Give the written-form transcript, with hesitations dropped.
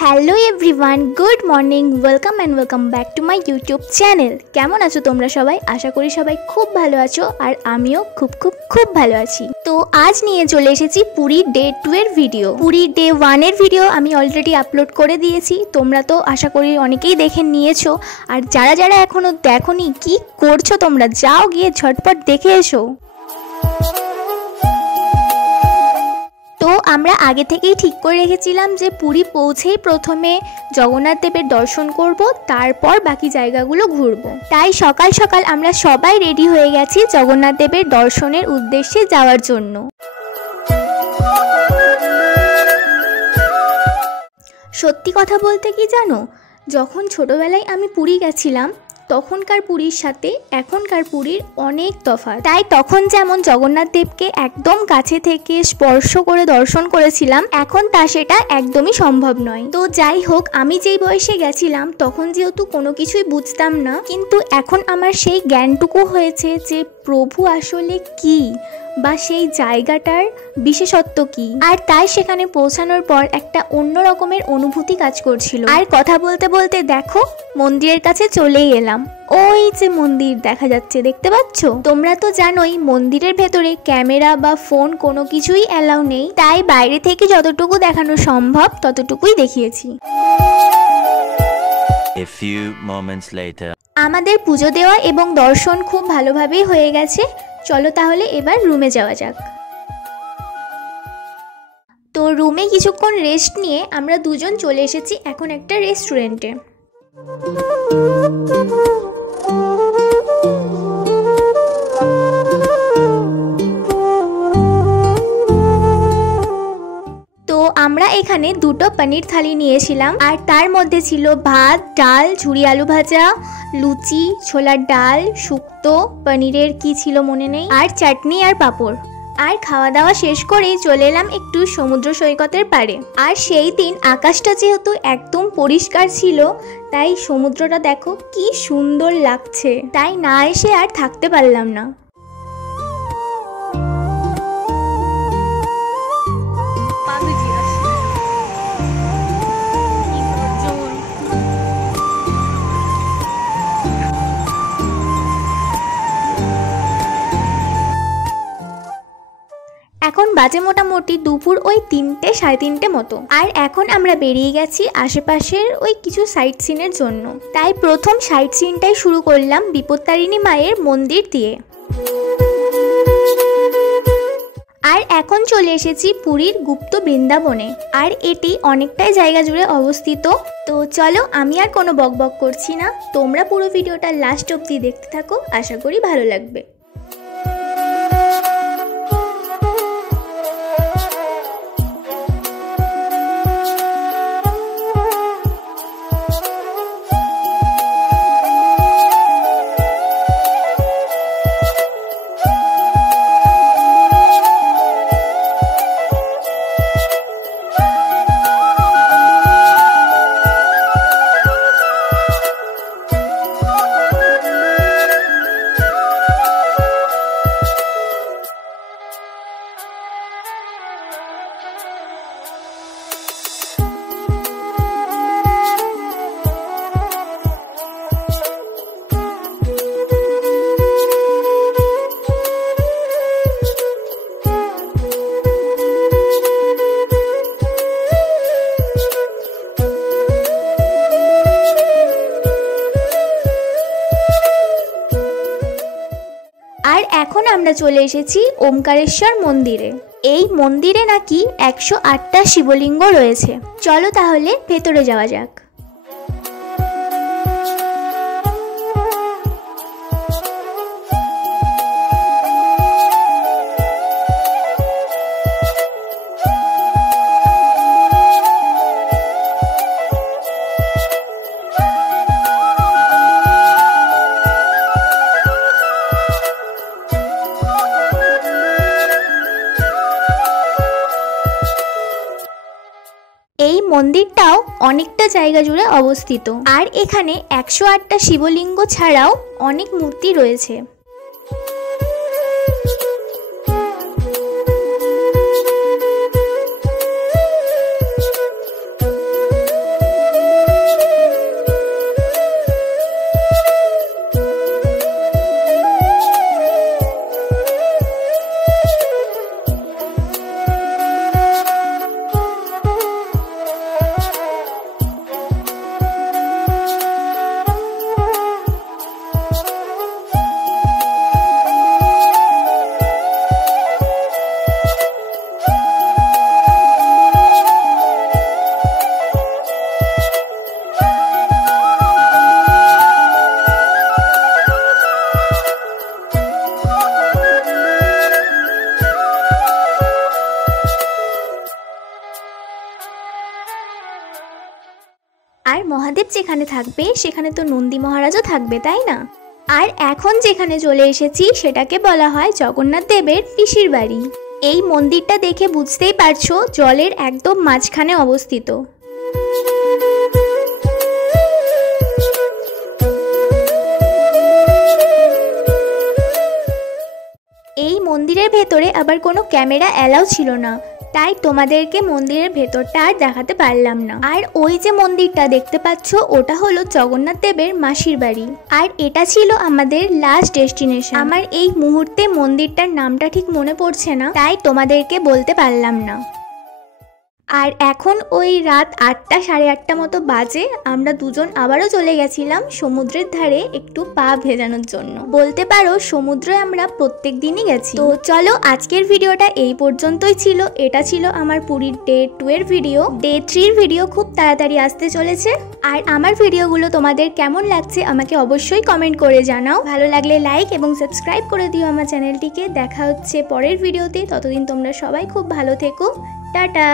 Hello everyone, good morning, welcome and welcome back to my YouTube channel. কেমন আছো তোমরা সবাই? আশা করি সবাই খুব ভালো আছো, আর আমিও খুব ভালো আছি। তো আজ নিয়ে চলে এসেছি পুরীর ডে 2 এর ভিডিও। পুরীর ডে 1 এর ভিডিও আমি অলরেডি আপলোড করে দিয়েছি, তোমরা তো আশা করি অনেকেই দেখে নিয়েছো। আর যারা যারা এখনো দেখোনি, কি করছো তোমরা? যাও গিয়ে ঝটপট দেখে এসো। তো আমরা আগে থেকেই ঠিক করে রেখেছিলাম যে পুরী পৌঁছেই প্রথমে জগন্নাথ দেবের দর্শন করব, তারপর বাকি জায়গাগুলো ঘুরব। তাই সকাল সকাল আমরা সবাই রেডি হয়ে গেছি জগন্নাথ দেবের দর্শনের উদ্দেশ্যে যাওয়ার জন্য। সত্যি কথা বলতে কি জানো, যখন ছোটবেলায় আমি পুরী গেছিলাম তখনকার পুরীর সাথে এখনকার পুরীর অনেক তফাৎ। তাই তখন যেমন জগন্নাথ দেবকে একদম কাছে থেকে স্পর্শ করে দর্শন করেছিলাম, এখন তা সেটা একদমই সম্ভব নয়। তো যাই হোক, আমি যেই বয়সে গেছিলাম তখন যেহেতু কোনো কিছুই বুঝতাম না, কিন্তু এখন আমার সেই জ্ঞানটুকু হয়েছে যে প্রভু আসলে কি বা সেই জায়গাটার বিশেষত্ব কি। আর তাই সেখানে পৌঁছানোর পর একটা অন্য রকমের অনুভূতি কাজ করছিল। আর কথা বলতে বলতে দেখো মন্দিরের কাছে চলেই এলাম। ওই যে মন্দির দেখা যাচ্ছে, দেখতে পাচ্ছ? তোমরা তো জানোই মন্দিরের ভেতরে ক্যামেরা বা ফোন কোনো কিছুই অ্যালাউ নেই, তাই বাইরে থেকে যতটুকু দেখানো সম্ভব ততটুকুই দেখিয়েছি। A few moments later. আমাদের পুজো দেওয়া এবং দর্শন খুব ভালোভাবেই হয়ে গেছে। চলো তাহলে এবার রুমে যাওয়া যাক। তো রুমে কিছুক্ষণ রেস্ট নিয়ে আমরা দুজন চলে এসেছি এখন একটা রেস্টুরেন্টে। তো আমরা এখানে দুটো পনির থালি নিয়েছিলাম, আর তার মধ্যে ছিল ভাত, ডাল, ঝুরি আলু ভাজা, লুচি, ছোলার ডাল, শুক্তো, পনিরের কি ছিল মনে নেই, আর চাটনি আর পাঁপড়। আর খাওয়া দাওয়া শেষ করেই চলে এলাম একটু সমুদ্র সৈকতের পাড়ে। আর সেই দিন আকাশটা যেহেতু একদম পরিষ্কার ছিল, তাই সমুদ্রটা দেখো কি সুন্দর লাগছে, তাই না এসে আর থাকতে পারলাম না। এখন বাজে মোটামুটি দুপুর ওই 3টে সাড়ে 3টে মতো। আর এখন আমরা বেরিয়ে গেছি আশেপাশের ওই কিছু সাইট সিনের জন্য। তাই প্রথম সাইট সিনটাই শুরু করলাম বিপত্তারিণী মায়ের মন্দির দিয়ে। আর এখন চলে এসেছি পুরীর গুপ্ত বৃন্দাবনে, আর এটি অনেকটাই জায়গা জুড়ে অবস্থিত। তো চলো, আমি আর কোনো বকবক করছি না, তোমরা পুরো ভিডিওটা লাস্ট অবধি দেখতে থাকো, আশা করি ভালো লাগবে। আর এখন আমরা চলে এসেছি ওমকারেশ্বর মন্দিরে। এই মন্দিরে নাকি 108টা শিবলিঙ্গ রয়েছে। চলো তাহলে ভেতরে যাওয়া যাক। মন্দিরটাও অনেকটা জায়গা জুড়ে অবস্থিত, আর এখানে 108টা শিবলিঙ্গ ছাড়াও অনেক মূর্তি রয়েছে। আর মহাদেব যেখানে থাকবে সেখানে তো নন্দী মহারাজও থাকবে, তাই না? আর এখন যেখানে চলে এসেছি সেটাকে বলা হয় জগন্নাথ দেবের পিসির বাড়ি। এই মন্দিরটা দেখে বুঝতেই পারছো জলের একদম মাঝখানে অবস্থিত। এই মন্দিরের ভেতরে আবার কোনো ক্যামেরা অ্যালাউ ছিল না, তাই তোমাদেরকে মন্দিরের ভেতরটা আর দেখাতে পারলাম না। আর ওই যে মন্দিরটা দেখতে পাচ্ছ ওটা হলো জগন্নাথ দেবের মাসির বাড়ি, আর এটা ছিল আমাদের লাস্ট ডেস্টিনেশন। আমার এই মুহূর্তে মন্দিরটার নামটা ঠিক মনে পড়ছে না, তাই তোমাদেরকে বলতে পারলাম না। আর এখন ওই রাত 8টা সাড়ে 8টা মতো বাজে। আমরা দুজন আবারও চলে গেছিলাম সমুদ্রের ধারে একটু পা ভেজানোর জন্য। বলতে পারো সমুদ্রে আমরা প্রত্যেক দিনই গেছি। তো চলো আজকের ভিডিওটা এই পর্যন্তই ছিল। এটা ছিল আমার পুরীর ডে 2 এর ভিডিও। ডে 3 এর ভিডিও খুব তাড়াতাড়ি আসতে চলেছে। আর আমার ভিডিওগুলো তোমাদের কেমন লাগছে আমাকে অবশ্যই কমেন্ট করে জানাও। ভালো লাগলে লাইক এবং সাবস্ক্রাইব করে দিও আমার চ্যানেলটিকে। দেখা হচ্ছে পরের ভিডিওতে, ততদিন তোমরা সবাই খুব ভালো থেকো। টাটা।